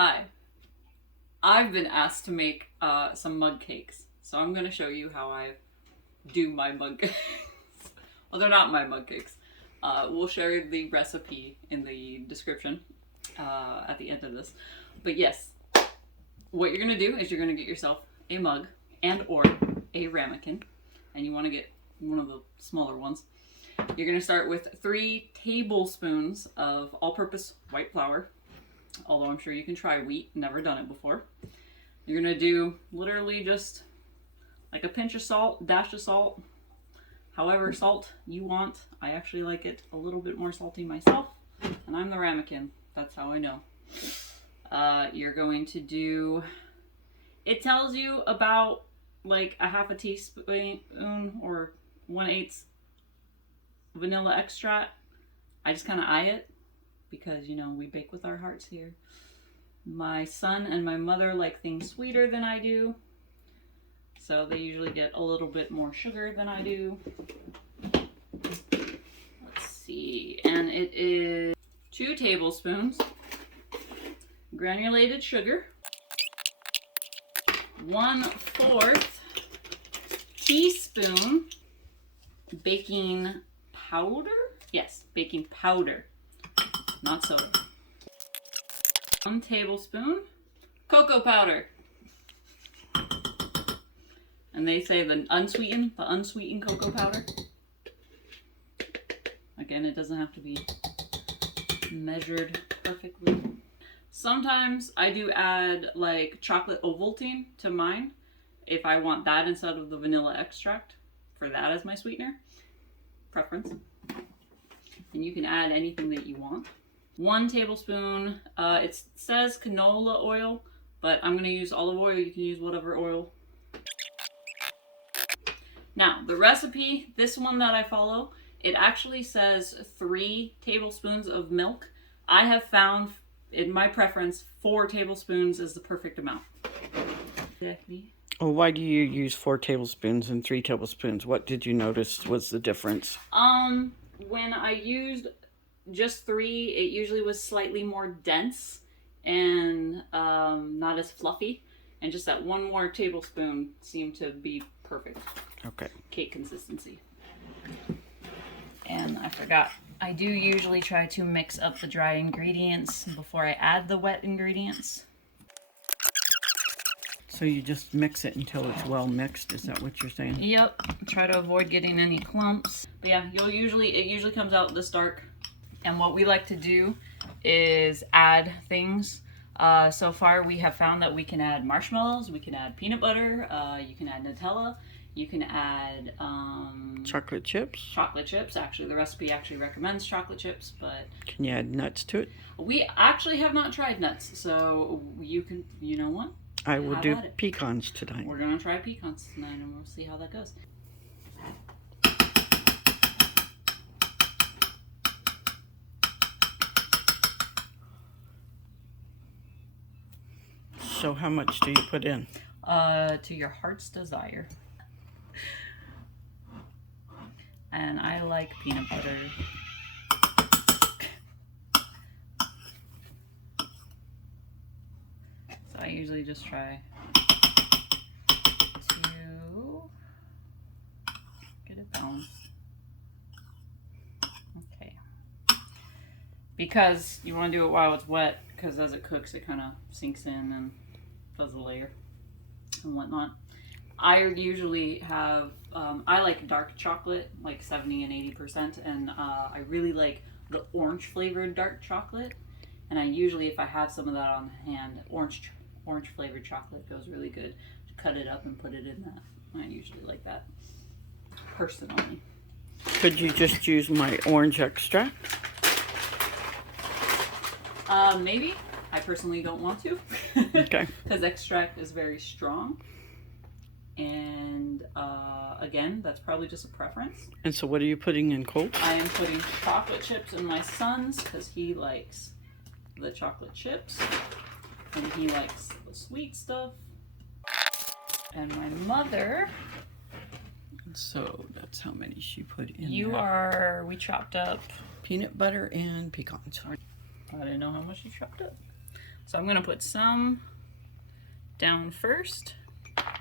Hi, I've been asked to make some mug cakes, so I'm going to show you how I do my mug cakes. Well, they're not my mug cakes. We'll share the recipe in the description at the end of this. But yes, what you're going to do is you're going to get yourself a mug and or a ramekin, and you want to get one of the smaller ones. You're going to start with 3 tablespoons of all-purpose white flour. Although I'm sure you can try wheat, never done it before. You're gonna do literally just like a pinch of salt, dash of salt, however salt you want. I actually like it a little bit more salty myself, and I'm the ramekin. That's how I know. You're going to do, it tells you about like a half a teaspoon or 1/8 vanilla extract. I just kind of eye it, because, you know, we bake with our hearts here. My son and my mother like things sweeter than I do, so they usually get a little bit more sugar than I do. Let's see, and it is 2 tablespoons granulated sugar, 1/4 teaspoon baking powder. Yes, baking powder. Not soda. 1 tablespoon cocoa powder. And they say the unsweetened cocoa powder. Again, it doesn't have to be measured perfectly. Sometimes I do add like chocolate Ovaltine to mine if I want that instead of the vanilla extract, for that as my sweetener. Preference. And you can add anything that you want. 1 tablespoon, it says canola oil, but I'm going to use olive oil. You can use whatever oil. Now, the recipe, this one that I follow, it actually says 3 tablespoons of milk. I have found, in my preference, 4 tablespoons is the perfect amount. Exactly. Well, why do you use 4 tablespoons and 3 tablespoons? What did you notice was the difference? When I used just 3, it usually was slightly more dense and not as fluffy, and just that 1 more tablespoon seemed to be perfect. Okay. Cake consistency. And I forgot, I do usually try to mix up the dry ingredients before I add the wet ingredients. So you just mix it until it's well mixed, is that what you're saying? Yep, try to avoid getting any clumps. But yeah, it usually comes out this dark. And what we like to do is add things. So far we have found that we can add marshmallows, we can add peanut butter, you can add Nutella, you can add chocolate chips. Chocolate chips. Actually, the recipe actually recommends chocolate chips, but can you add nuts to it? We actually have not tried nuts, so you can, you know what? I will do pecans tonight. We're gonna try pecans tonight, and we'll see how that goes. So how much do you put in? To your heart's desire. And I like peanut butter. So I usually just try to get it balanced. Okay. Because you want to do it while it's wet, because as it cooks it kind of sinks in and does a layer and whatnot. I usually have, I like dark chocolate, like 70 and 80%, and I really like the orange flavored dark chocolate. And I usually, if I have some of that on hand, orange flavored chocolate goes really good. Cut it up and put it in that. I usually like that, personally. Could you just use my orange extract? Maybe. I personally don't want to. Okay. Because extract is very strong. And again, that's probably just a preference. And so what are you putting in cold? I am putting chocolate chips in my son's because he likes the chocolate chips. And he likes the sweet stuff. And my mother... So that's how many she put in We chopped up peanut butter and pecans. I didn't know how much you chopped up. So I'm gonna put some down first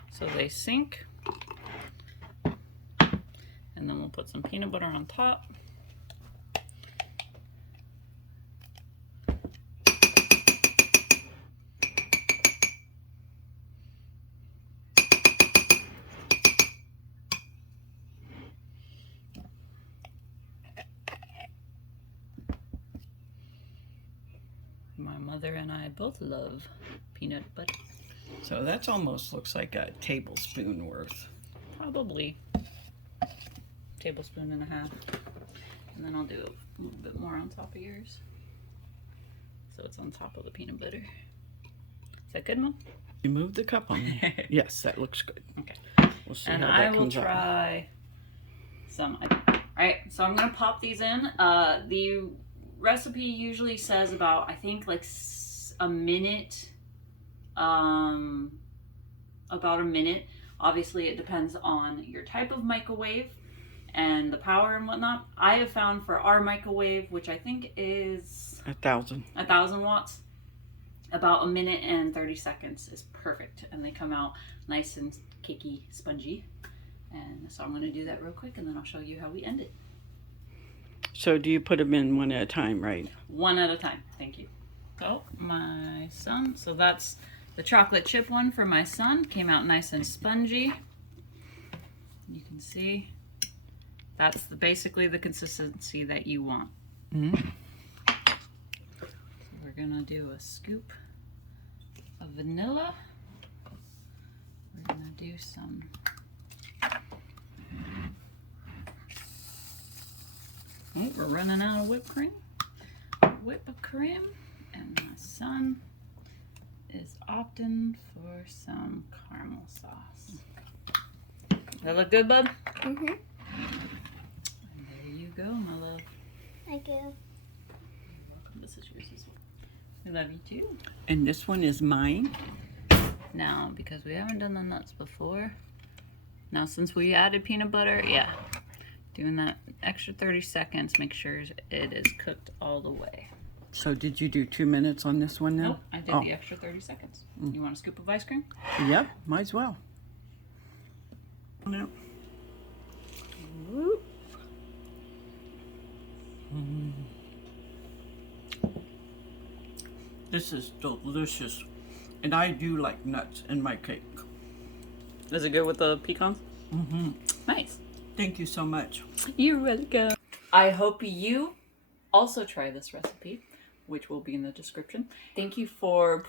so they sink. And then we'll put some peanut butter on top. My mother and I both love peanut butter. So that's almost looks like a tablespoon worth. Probably tablespoon and a half. And then I'll do a little bit more on top of yours. So it's on top of the peanut butter. Is that good, Mom? You moved the cup on me. Yes, that looks good. Okay. We'll see And how I that will comes out. try some. Alright, so I'm going to pop these in. The recipe usually says about, I think, like a minute. About a minute. Obviously, it depends on your type of microwave and the power and whatnot. I have found for our microwave, which I think is 1,000. 1,000 watts, about a minute and 30 seconds is perfect. And they come out nice and cakey, spongy. And so I'm going to do that real quick and then I'll show you how we end it. So do you put them in one at a time, right? One at a time. Thank you. So my son, so that's the chocolate chip one for my son. Came out nice and spongy. You can see that's basically the consistency that you want. Mm-hmm. So we're gonna do a scoop of vanilla. We're gonna do some we're running out of whipped cream. Whipped cream, and my son is opting for some caramel sauce. That look good, bud? Mm-hmm. And there you go, my love. Thank you. You're welcome. This is yours as well. We love you too. And this one is mine. Now, because we haven't done the nuts before, now since we added peanut butter, yeah, doing that extra 30 seconds, make sure it is cooked all the way. So did you do 2 minutes on this one now? Nope, I did the extra 30 seconds. You want a scoop of ice cream? Yep, might as well. No. This is delicious. And I do like nuts in my cake. Is it good with the pecans? Mm-hmm. Nice. Thank you so much. You're welcome. I hope you also try this recipe, which will be in the description. Thank you for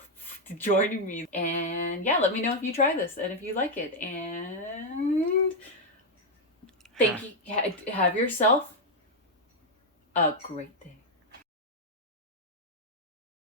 joining me. And yeah, let me know if you try this and if you like it. And thank you. Have yourself a great day.